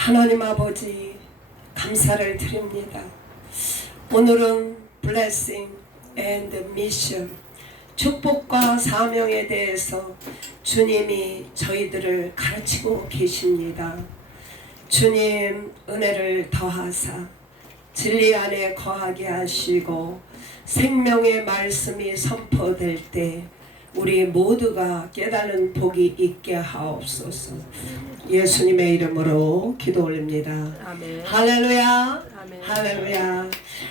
하나님 아버지 감사를 드립니다. 오늘은 blessing and mission, 축복과 사명에 대해서 주님이 저희들을 가르치고 계십니다. 주님 은혜를 더하사 진리 안에 거하게 하시고 생명의 말씀이 선포될 때 우리 모두가 깨달은 복이 있게 하옵소서. 예수님의 이름으로 기도 올립니다. 아멘. 할렐루야. 아멘. 할렐루야.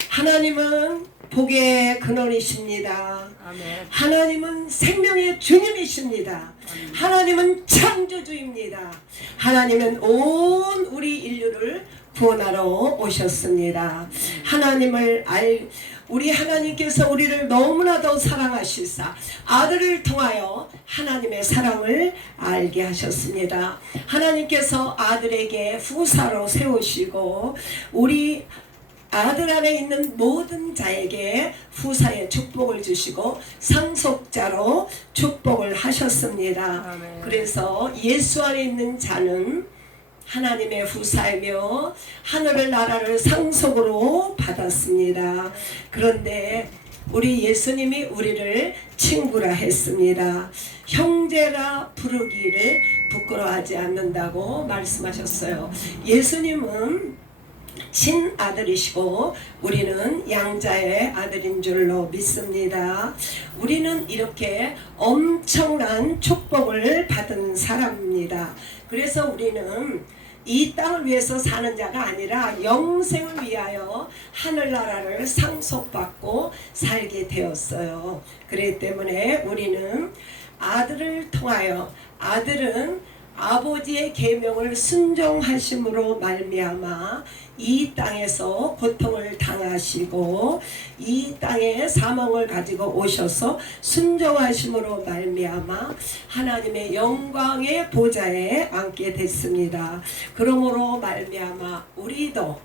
하나님은 복의 근원이십니다. 아멘. 하나님은 생명의 주님이십니다. 하나님은 창조주입니다. 하나님은 온 우리 인류를 구원하러 오셨습니다. 하나님을 우리 하나님께서 우리를 너무나도 사랑하시사 아들을 통하여 하나님의 사랑을 알게 하셨습니다. 하나님께서 아들에게 후사로 세우시고 우리 아들 안에 있는 모든 자에게 후사의 축복을 주시고 상속자로 축복을 하셨습니다. 아멘. 그래서 예수 안에 있는 자는 하나님의 후사이며 하늘의 나라를 상속으로 받았습니다. 그런데 우리 예수님이 우리를 친구라 했습니다. 형제라 부르기를 부끄러워하지 않는다고 말씀하셨어요. 예수님은 친아들이시고 우리는 양자의 아들인 줄로 믿습니다. 우리는 이렇게 엄청난 축복을 받은 사람입니다. 그래서 우리는 이 땅을 위해서 사는 자가 아니라 영생을 위하여 하늘나라를 상속받고 살게 되었어요. 그렇기 때문에 우리는 아들을 통하여, 아들은 아버지의 계명을 순종하심으로 말미암아 이 땅에서 고통을 당하시고 이 땅에 사명을 가지고 오셔서 순종하심으로 말미암아 하나님의 영광의 보좌에 앉게 됐습니다. 그러므로 말미암아 우리도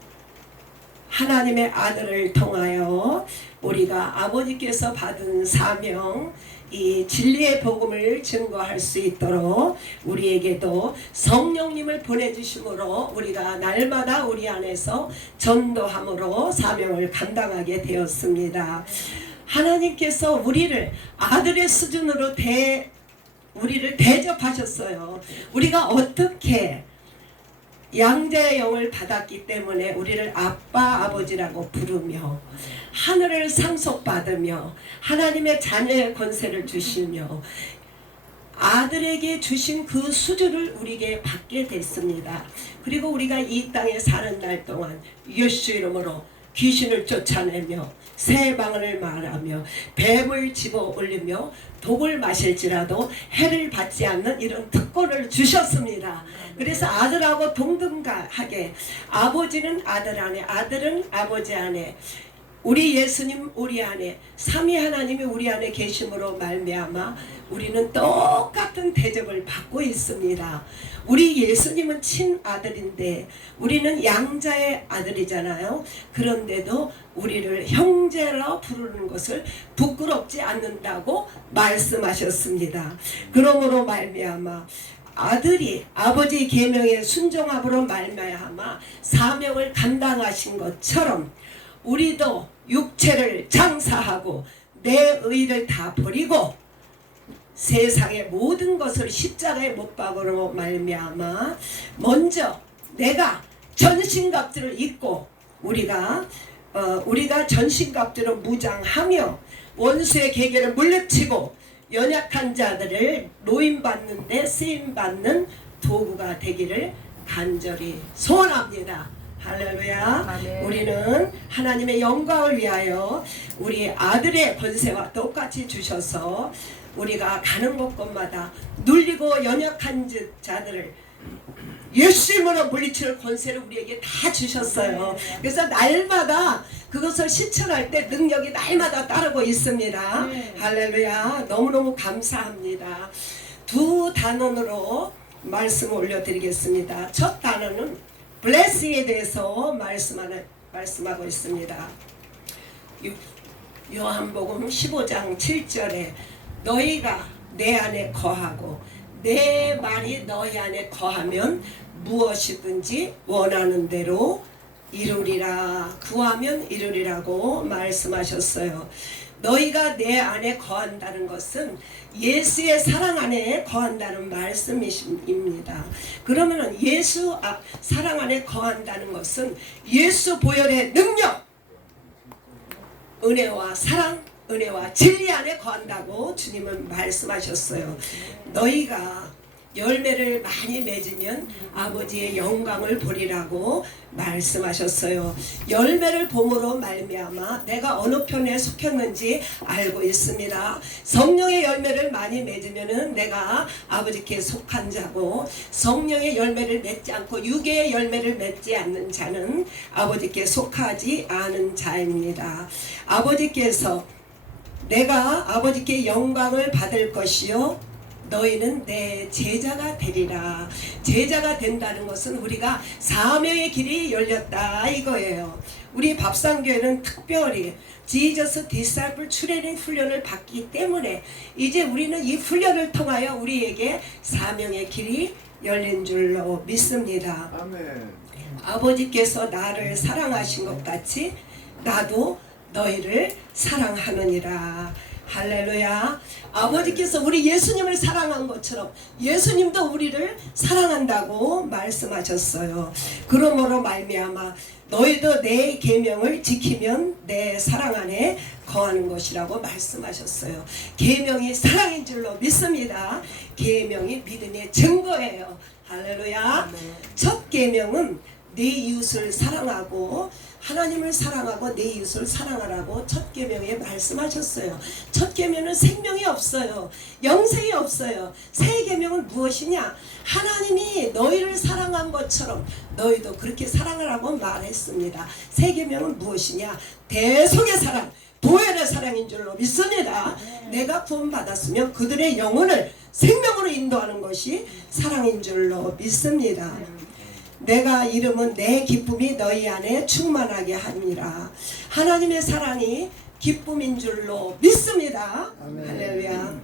하나님의 아들을 통하여 우리가 아버지께서 받은 사명, 이 진리의 복음을 증거할 수 있도록 우리에게도 성령님을 보내주심으로 우리가 날마다 우리 안에서 전도함으로 사명을 감당하게 되었습니다. 하나님께서 우리를 아들의 수준으로 우리를 대접하셨어요. 우리가 어떻게 양자의 영을 받았기 때문에 우리를 아빠 아버지라고 부르며 하늘을 상속받으며 하나님의 자녀의 권세를 주시며 아들에게 주신 그 수주를 우리에게 받게 됐습니다. 그리고 우리가 이 땅에 사는 날 동안 예수 이름으로 귀신을 쫓아내며 새 방언을 말하며 뱀을 집어 올리며 독을 마실지라도 해를 받지 않는 이런 특권을 주셨습니다. 그래서 아들하고 동등하게 아버지는 아들 안에, 아들은 아버지 안에, 우리 예수님 우리 안에, 삼위 하나님이 우리 안에 계심으로 말미암아 우리는 똑같은 대접을 받고 있습니다. 우리 예수님은 친아들인데 우리는 양자의 아들이잖아요. 그런데도 우리를 형제라 부르는 것을 부끄럽지 않는다고 말씀하셨습니다. 그러므로 말미암아 아들이 아버지 계명에 순종함으로 말미암아 사명을 감당하신 것처럼 우리도 육체를 장사하고 내 의를 다 버리고 세상의 모든 것을 십자가에 못 박으로 말미암아 먼저 내가 전신갑주를 입고 우리가 전신갑주로 무장하며 원수의 계계를 물리치고 연약한 자들을 노임받는 데 쓰임받는 도구가 되기를 간절히 소원합니다. 할렐루야. 아멘. 우리는 하나님의 영광을 위하여 우리 아들의 권세와 똑같이 주셔서 우리가 가는 곳곳마다 눌리고 연약한 자들을 예수님으로 물리칠 권세를 우리에게 다 주셨어요. 그래서 날마다 그것을 실천할 때 능력이 날마다 따르고 있습니다. 할렐루야. 너무너무 감사합니다. 두 단원으로 말씀을 올려드리겠습니다. 첫 단원은 블레싱에 대해서 말씀하고 있습니다. 요한복음 15장 7절에 너희가 내 안에 거하고 내 말이 너희 안에 거하면 무엇이든지 원하는 대로 이루리라. 구하면 이루리라고 말씀하셨어요. 너희가 내 안에 거한다는 것은 예수의 사랑 안에 거한다는 말씀입니다. 그러면은 예수 사랑 안에 거한다는 것은 예수 보혈의 능력, 은혜와 사랑, 은혜와 진리 안에 거한다고 주님은 말씀하셨어요. 너희가 열매를 많이 맺으면 아버지의 영광을 보리라고 말씀하셨어요. 열매를 봄으로 말미암아 내가 어느 편에 속했는지 알고 있습니다. 성령의 열매를 많이 맺으면은 내가 아버지께 속한 자고, 성령의 열매를 맺지 않고 육의 열매를 맺지 않는 자는 아버지께 속하지 않은 자입니다. 아버지께서 내가 아버지께 영광을 받을 것이요 너희는 내 제자가 되리라. 제자가 된다는 것은 우리가 사명의 길이 열렸다 이거예요. 우리 밥상교회는 특별히 지저스 디사이플 트레이닝 훈련을 받기 때문에 이제 우리는 이 훈련을 통하여 우리에게 사명의 길이 열린 줄로 믿습니다. 아멘. 아버지께서 나를 사랑하신 것 같이 나도 너희를 사랑하느니라. 할렐루야. 아버지께서 우리 예수님을 사랑한 것처럼 예수님도 우리를 사랑한다고 말씀하셨어요. 그러므로 말미암아 너희도 내 계명을 지키면 내 사랑 안에 거하는 것이라고 말씀하셨어요. 계명이 사랑인 줄로 믿습니다. 계명이 믿음의 증거예요. 할렐루야. 첫 계명은 내 이웃을 사랑하고 하나님을 사랑하고 내 이웃을 사랑하라고 첫 계명에 말씀하셨어요. 첫 계명은 생명이 없어요. 영생이 없어요. 새 계명은 무엇이냐? 하나님이 너희를 사랑한 것처럼 너희도 그렇게 사랑하라고 말했습니다. 새 계명은 무엇이냐? 대속의 사랑, 보혈의 사랑인 줄로 믿습니다. 내가 구원받았으면 그들의 영혼을 생명으로 인도하는 것이 사랑인 줄로 믿습니다. 내가 이름은 내 기쁨이 너희 안에 충만하게 함이라. 하나님의 사랑이 기쁨인 줄로 믿습니다. 아멘. 할렐루야.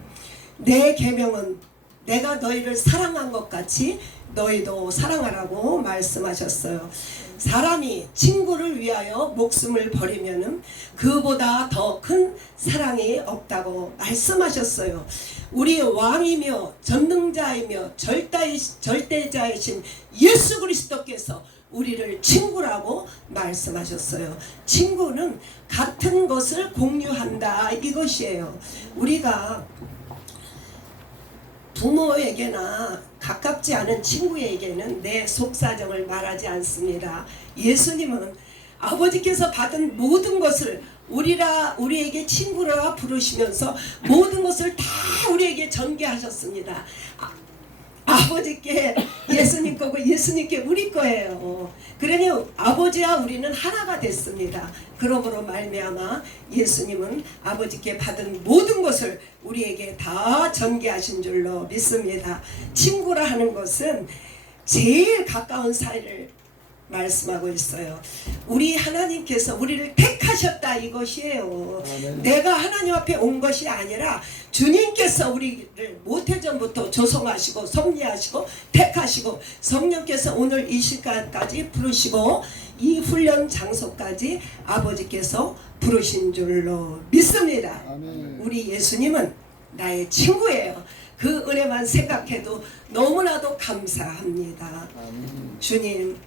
내 계명은 내가 너희를 사랑한 것 같이 너희도 사랑하라고 말씀하셨어요. 사람이 친구를 위하여 목숨을 버리면은 그보다 더 큰 사랑이 없다고 말씀하셨어요. 우리 왕이며 전능자이며 절대자이신 예수 그리스도께서 우리를 친구라고 말씀하셨어요. 친구는 같은 것을 공유한다 이것이에요. 우리가 부모에게나 가깝지 않은 친구에게는 내 속사정을 말하지 않습니다. 예수님은 아버지께서 받은 모든 것을 우리에게 친구라 부르시면서 모든 것을 다 우리에게 전개하셨습니다. 아버지께 예수님 거고 예수님께 우리 거예요. 그러니 아버지와 우리는 하나가 됐습니다. 그러므로 말미암아 예수님은 아버지께 받은 모든 것을 우리에게 다 전개하신 줄로 믿습니다. 친구라 하는 것은 제일 가까운 사이를 말씀하고 있어요. 우리 하나님께서 우리를 택하셨다 이것이에요. 아멘. 내가 하나님 앞에 온 것이 아니라 주님께서 우리를 모태전부터 조성하시고 섭리하시고 택하시고 성령께서 오늘 이 시간까지 부르시고 이 훈련 장소까지 아버지께서 부르신 줄로 믿습니다. 아멘. 우리 예수님은 나의 친구예요. 그 은혜만 생각해도 너무나도 감사합니다. 아멘. 주님,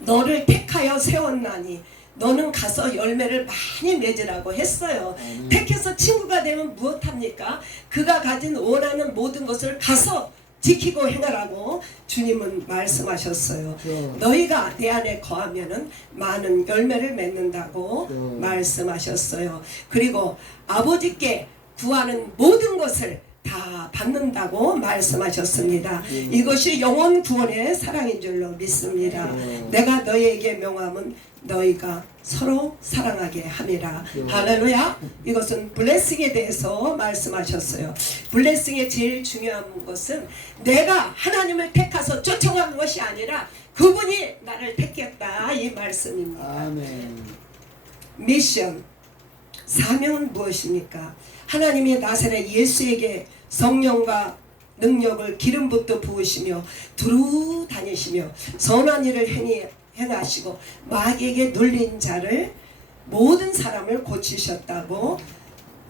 너를 택하여 세웠나니 너는 가서 열매를 많이 맺으라고 했어요. 택해서 친구가 되면 무엇합니까? 그가 가진 원하는 모든 것을 가서 지키고 행하라고 주님은 말씀하셨어요. 너희가 내 안에 거하면은 많은 열매를 맺는다고 말씀하셨어요. 그리고 아버지께 구하는 모든 것을 다 받는다고 말씀하셨습니다. 이것이 영혼 구원의 사랑인 줄로 믿습니다. 내가 너희에게 명함은 너희가 서로 사랑하게 함이라. 할렐루야. 이것은 블레싱에 대해서 말씀하셨어요. 블레싱의 제일 중요한 것은 내가 하나님을 택해서 쫓아간 것이 아니라 그분이 나를 택했다 이 말씀입니다. 아멘. 미션, 사명은 무엇입니까? 하나님이 나사렛 예수에게 성령과 능력을 기름부터 부으시며 두루 다니시며 선한 일을 행하시고 마귀에게 눌린 자를 모든 사람을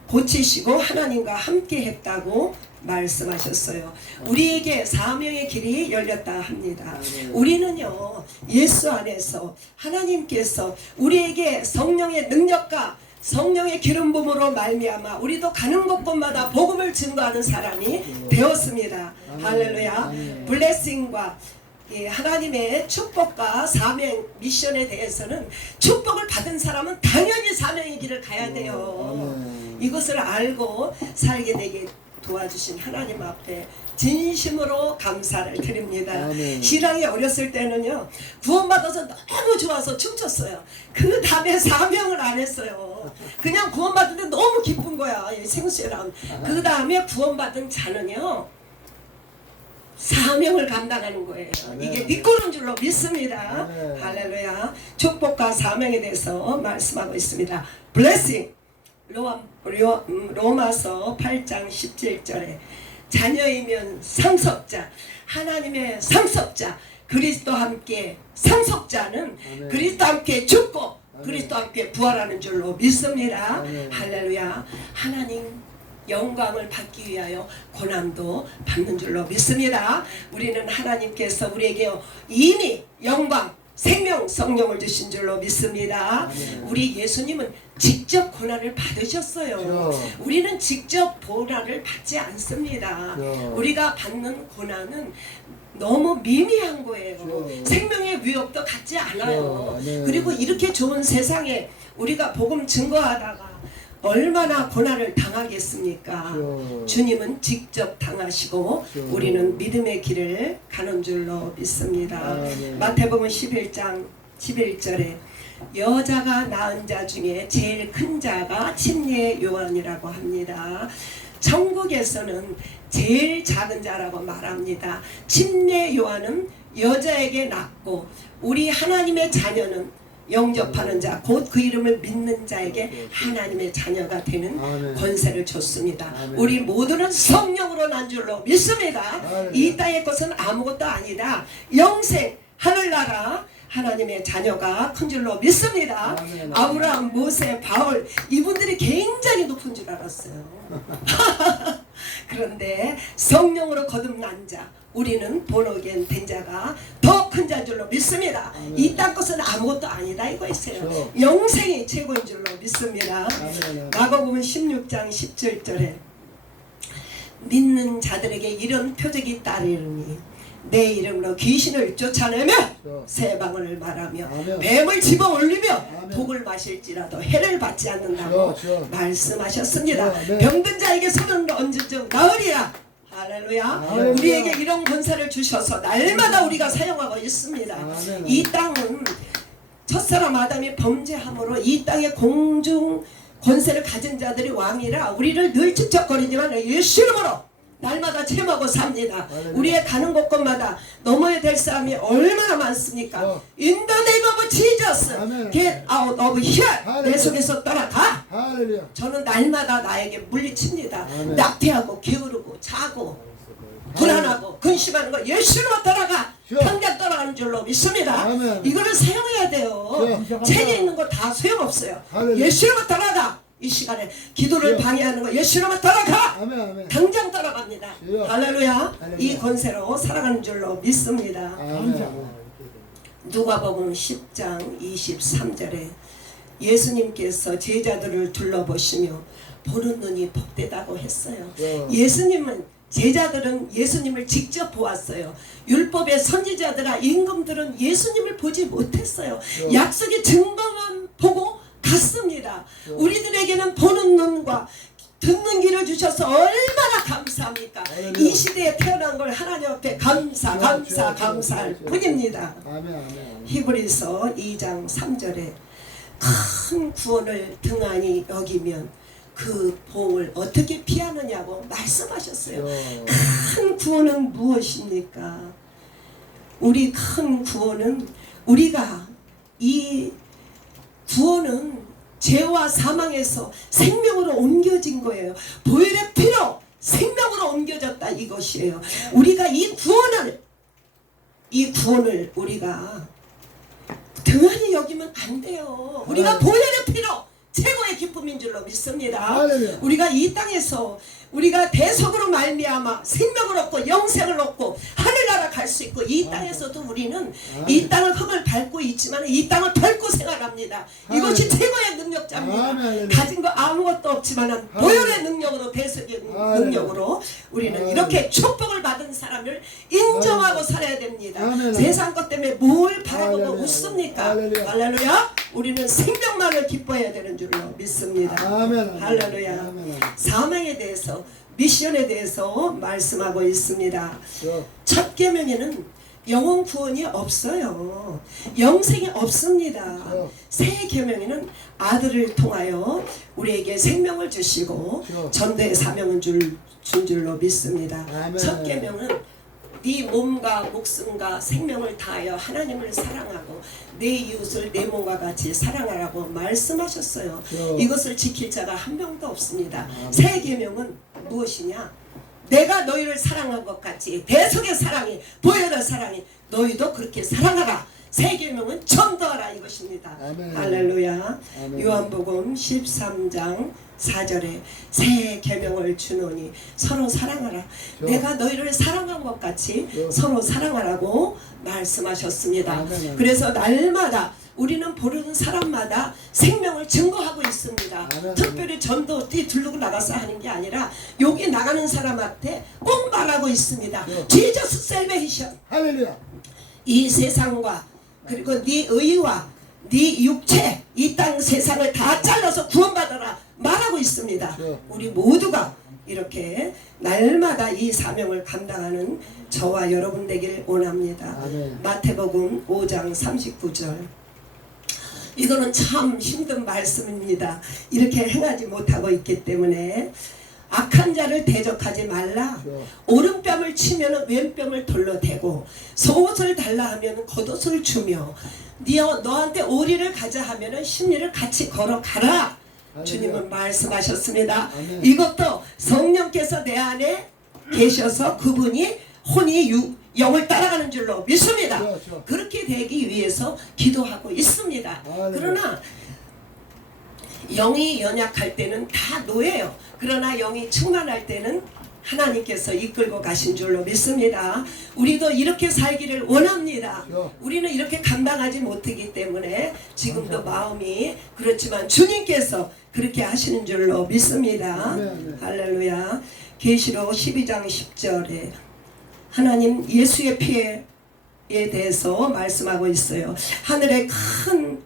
고치시고 하나님과 함께 했다고 말씀하셨어요. 우리에게 사명의 길이 열렸다 합니다. 우리는요, 예수 안에서 하나님께서 우리에게 성령의 능력과 성령의 기름 부음으로 말미암아 우리도 가는 곳곳마다 복음을 증거하는 사람이 되었습니다. 할렐루야. 블레싱과 하나님의 축복과 사명 미션에 대해서는 축복을 받은 사람은 당연히 사명의 길을 가야 돼요. 이것을 알고 살게 되게 도와주신 하나님 앞에 진심으로 감사를 드립니다. 신앙이 어렸을 때는요, 구원받아서 너무 좋아서 춤췄어요. 그 다음에 사명을 안 했어요. 그냥 구원받은데 너무 기쁜 거야, 생수랑. 그 다음에 구원받은 자는요, 사명을 감당하는 거예요. 이게 믿고는 줄로 믿습니다. 할렐루야. 축복과 사명에 대해서 말씀하고 있습니다. 블레싱. 로마서 8장 17절에 자녀이면 상속자, 하나님의 상속자, 그리스도와 함께 상속자는 그리스도와 함께 죽고 그리스도와 함께 부활하는 줄로 믿습니다. 할렐루야. 하나님 영광을 받기 위하여 고난도 받는 줄로 믿습니다. 우리는 하나님께서 우리에게 이미 영광, 생명, 성령을 주신 줄로 믿습니다. 우리 예수님은 직접 고난을 받으셨어요. 우리는 직접 고난을 받지 않습니다. 우리가 받는 고난은 너무 미미한 거예요. 생명의 위협도 갖지 않아요. 그리고 이렇게 좋은 세상에 우리가 복음 증거하다가 얼마나 고난을 당하겠습니까? 주님은 직접 당하시고 우리는 믿음의 길을 가는 줄로 믿습니다. 마태복음 11장 11절에 여자가 낳은 자 중에 제일 큰 자가 침례 요한이라고 합니다. 천국에서는 제일 작은 자라고 말합니다. 침례 요한은 여자에게 낳고 우리 하나님의 자녀는 영접하는 자, 곧 그 이름을 믿는 자에게 하나님의 자녀가 되는 권세를 줬습니다. 우리 모두는 성령으로 난 줄로 믿습니다. 이 땅의 것은 아무것도 아니다. 영생, 하늘나라, 하나님의 자녀가 큰 줄로 믿습니다. 아브라함, 모세, 바울 이분들이 굉장히 높은 줄 알았어요. 그런데 성령으로 거듭난 자, 우리는 본어겐 된 자가 더 큰 자인 줄로 믿습니다. 이 땅 것은 아무것도 아니다 이거였어요. 영생이 최고인 줄로 믿습니다. 마가복음 16장 17절에 믿는 자들에게 이런 표적이 따르니 내 이름으로 귀신을 쫓아내며 새 방언을 말하며 뱀을 집어 올리며 독을 마실지라도 해를 받지 않는다고 말씀하셨습니다. 병든 자에게 손은 언제쯤 나으리라. 할렐루야. 우리에게 이런 권세를 주셔서 날마다 우리가 사용하고 있습니다. 이 땅은 첫사람 아담이 범죄함으로 이 땅의 공중 권세를 가진 자들이 왕이라 우리를 늘 찝쩍거리지만 예수 이름으로 날마다 체험하고 삽니다. 우리의 가는 곳곳마다 넘어야 될 사람이 얼마나 많습니까? In the name of Jesus, get out of here. 내 속에서 떠나가. 저는 날마다 나에게 물리칩니다. 낙태하고 게으르고 자고 불안하고 근심하는 거 예수로 떠나가. 당장 떠나가는 줄로 믿습니다. 이거는 사용해야 돼요. 책에 있는 거 다 소용없어요. 예수로 떠나가. 이 시간에 기도를 방해하는 거 예수로만 따라가. 당장 따라갑니다. 할렐루야. 이 권세로 살아가는 줄로 믿습니다. 누가복음 10장 23절에 예수님께서 제자들을 둘러보시며 보는 눈이 복되다고 했어요. 예수님은 제자들은 예수님을 직접 보았어요. 율법의 선지자들아 임금들은 예수님을 보지 못했어요. 약속의 증거만 보고 갔습니다. 우리들에게는 보는 눈과 듣는 귀를 주셔서 얼마나 감사합니까? 이 시대에 태어난 걸 하나님 앞에 감사할 뿐입니다. 히브리서 2장 3절에 큰 구원을 등한히 여기면 그 보응을 어떻게 피하느냐고 말씀하셨어요. 큰 구원은 무엇입니까? 우리 큰 구원은 우리가 이 구원은 죄와 사망에서 생명으로 옮겨진 거예요. 보혈의 피로 생명으로 옮겨졌다 이것이에요. 우리가 이 구원을 우리가 등한히 여기면 안 돼요. 우리가 보혈의 피로 최고의 기쁨인 줄로 믿습니다. 우리가 이 땅에서 우리가 대속으로 말미암아 생명을 얻고 영생을 얻고 하늘나라 갈 수 있고, 이 땅에서도 우리는 이 땅을 흙을 밟고 있지만 이 땅을 밟고 생활합니다. 이것이 최고의 능력자입니다. 가진 거 아무것도 없지만 보혈의 능력으로, 대속의 능력으로 우리는 이렇게 축복을 받은 사람을 인정하고 살아야 됩니다. 세상 것 때문에 뭘 바라보고 웃습니까? 할렐루야. 우리는 생명만을 기뻐해야 되는 줄로 믿습니다. 할렐루야. 사명에 대해서, 미션에 대해서 말씀하고 있습니다. 첫 계명에는 영혼 구원이 없어요. 영생이 없습니다. 새 계명에는 아들을 통하여 우리에게 생명을 주시고 전도의 사명을 준 줄로 믿습니다. 첫 계명은 네 몸과 목숨과 생명을 다하여 하나님을 사랑하고 내 이웃을 내 몸과 같이 사랑하라고 말씀하셨어요. 이것을 지킬 자가 한 명도 없습니다. 새 계명은 무엇이냐? 내가 너희를 사랑한 것 같이, 대속의 사랑이, 보혈의 사랑이 너희도 그렇게 사랑하라. 새 계명은 전도하라 이것입니다. 할렐루야. 요한복음 13장 4절에 새 계명을 주노니 서로 사랑하라. 내가 너희를 사랑한 것 같이 서로 사랑하라고 말씀하셨습니다. 그래서 날마다 우리는 보는 사람마다 생명을 증거하고 있습니다. 특별히 전도 두르고 나가서 하는 게 아니라 여기 나가는 사람한테 꼭 말하고 있습니다. Jesus salvation. 할렐루야. 이 세상과 그리고 네 의와 네 육체, 이 땅 세상을 다 잘라서 구원받아라 말하고 있습니다. 우리 모두가 이렇게 날마다 이 사명을 감당하는 저와 여러분 되길 원합니다. 마태복음 5장 39절. 이거는 참 힘든 말씀입니다. 이렇게 행하지 못하고 있기 때문에 악한 자를 대적하지 말라. 오른뺨을 치면 왼뺨을 돌려 대고 속옷을 달라 하면 겉옷을 주며 너한테 오리를 가자 하면 심리를 같이 걸어가라. 주님은 말씀하셨습니다. 이것도 성령께서 내 안에 계셔서 그분이 혼이 영을 따라가는 줄로 믿습니다. 그렇게 되기 위해서 기도하고 있습니다. 그러나 영이 연약할 때는 다 노예요. 그러나 영이 충만할 때는 하나님께서 이끌고 가신 줄로 믿습니다. 우리도 이렇게 살기를 원합니다. 우리는 이렇게 감당하지 못하기 때문에 지금도 마음이 그렇지만 주님께서 그렇게 하시는 줄로 믿습니다. 할렐루야. 계시록 12장 10절에 하나님 예수의 피에 대해서 말씀하고 있어요. 하늘의 큰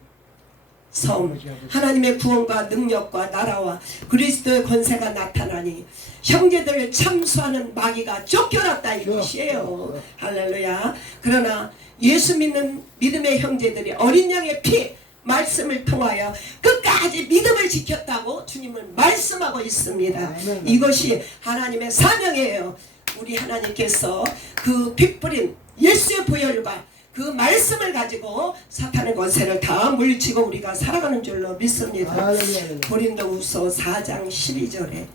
성, 하나님의 구원과 능력과 나라와 그리스도의 권세가 나타나니 형제들을 참수하는 마귀가 쫓겨났다 이것이에요. 할렐루야. 그러나 예수 믿는 믿음의 형제들이 어린 양의 피 말씀을 통하여 끝까지 믿음을 지켰다고 주님은 말씀하고 있습니다. 이것이 하나님의 사명이에요. 우리 하나님께서 그 핏뿌린 예수의 보혈과 그 말씀을 가지고 사탄의 권세를 다 물리치고 우리가 살아가는 줄로 믿습니다. 고린도후서 4장 12절에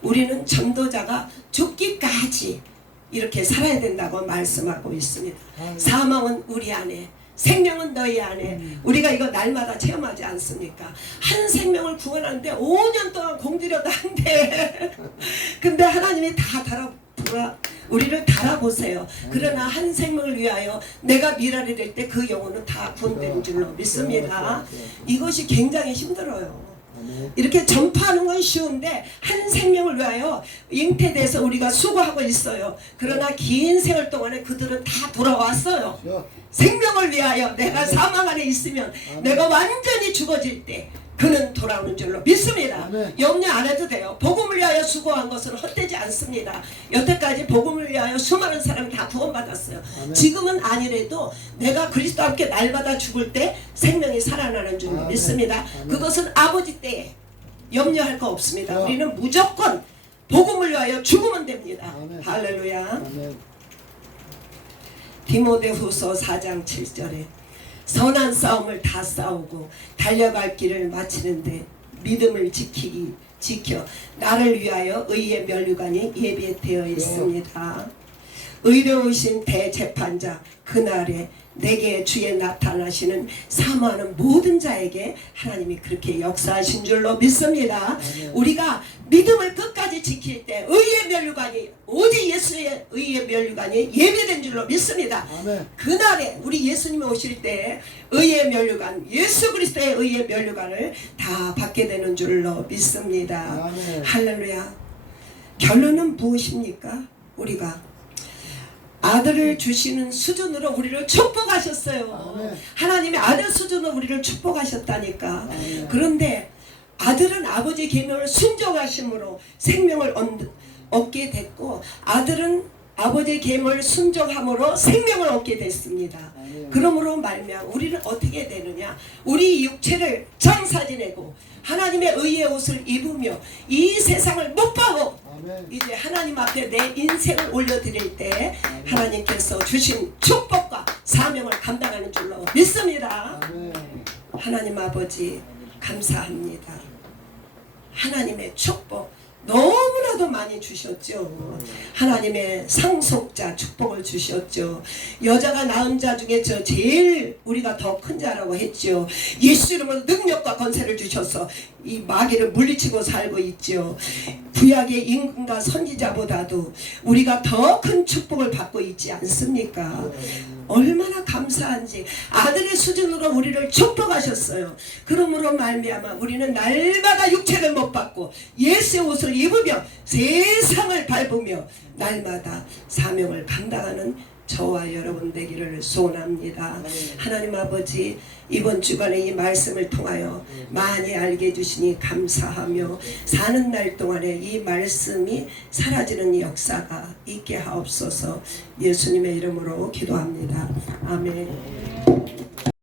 우리는 전도자가 죽기까지 이렇게 살아야 된다고 말씀하고 있습니다. 사망은 우리 안에, 생명은 너희 안에. 우리가 이거 날마다 체험하지 않습니까? 한 생명을 구원하는데 5년 동안 공들여도 안 돼. 근데 하나님이 다 우리를 달아보세요. 그러나 한 생명을 위하여 내가 미랄이 될 때 그 영혼은 다 구원되는 줄로 믿습니다. 이것이 굉장히 힘들어요. 이렇게 전파하는 건 쉬운데 한 생명을 위하여 잉태돼서 우리가 수고하고 있어요. 그러나 긴 세월 동안에 그들은 다 돌아왔어요. 생명을 위하여 내가 사망 안에 있으면 내가 완전히 죽어질 때 그는 돌아오는 줄로 믿습니다. 염려 안 해도 돼요. 복음을 위하여 수고한 것은 헛되지 않습니다. 여태까지 복음을 위하여 수많은 사람이 다 구원받았어요. 지금은 아니래도 내가 그리스도와 함께 날마다 죽을 때 생명이 살아나는 줄로 믿습니다. 그것은 아버지 때에 염려할 거 없습니다. 우리는 무조건 복음을 위하여 죽으면 됩니다. 할렐루야. 디모데후서 4장 7절에 선한 싸움을 다 싸우고 달려갈 길을 마치는데 믿음을 지키기 지켜 나를 위하여 의의 면류관이 예비되어 있습니다. 의로우신 대재판자 그날에 내게 주에 나타나시는 사모하는 모든 자에게 하나님이 그렇게 역사하신 줄로 믿습니다. 우리가 믿음을 끝까지 지킬 때 의의 면류관이 오직 예수의 의의 면류관이 예비된 줄로 믿습니다. 그날에 우리 예수님이 오실 때 의의 면류관 예수 그리스도의 의의 면류관을 다 받게 되는 줄로 믿습니다. 할렐루야. 결론은 무엇입니까? 우리가 아들을 주시는 수준으로 우리를 축복하셨어요. 하나님의 아들 수준으로 우리를 축복하셨다니까. 그런데 아들은 아버지 계명을 순종하심으로 생명을 얻게 됐고 아들은 아버지의 계명을 순종함으로 생명을 얻게 됐습니다. 그러므로 말미암아 우리는 어떻게 되느냐? 우리 육체를 장사 지내고 하나님의 의의 옷을 입으며 이 세상을 못 봐고 이제 하나님 앞에 내 인생을 올려드릴 때 하나님께서 주신 축복과 사명을 감당하는 줄로 믿습니다. 하나님 아버지 감사합니다. 하나님의 축복 너무나도 많이 주셨죠. 하나님의 상속자 축복을 주셨죠. 여자가 낳은 자 중에 저 제일 우리가 더 큰 자라고 했죠. 예수 이름으로 능력과 권세를 주셔서 이 마귀를 물리치고 살고 있죠. 구약의 임금과 선지자보다도 우리가 더 큰 축복을 받고 있지 않습니까? 얼마나 감사한지 아들의 수준으로 우리를 축복하셨어요. 그러므로 말미암아 우리는 날마다 육체를 못 받고 예수의 옷을 입으며 세상을 밟으며 날마다 사명을 감당하는 저와 여러분 되기를 소원합니다. 하나님 아버지 이번 주간에 이 말씀을 통하여 많이 알게 해주시니 감사하며 사는 날 동안에 이 말씀이 사라지는 역사가 있게 하옵소서. 예수님의 이름으로 기도합니다. 아멘.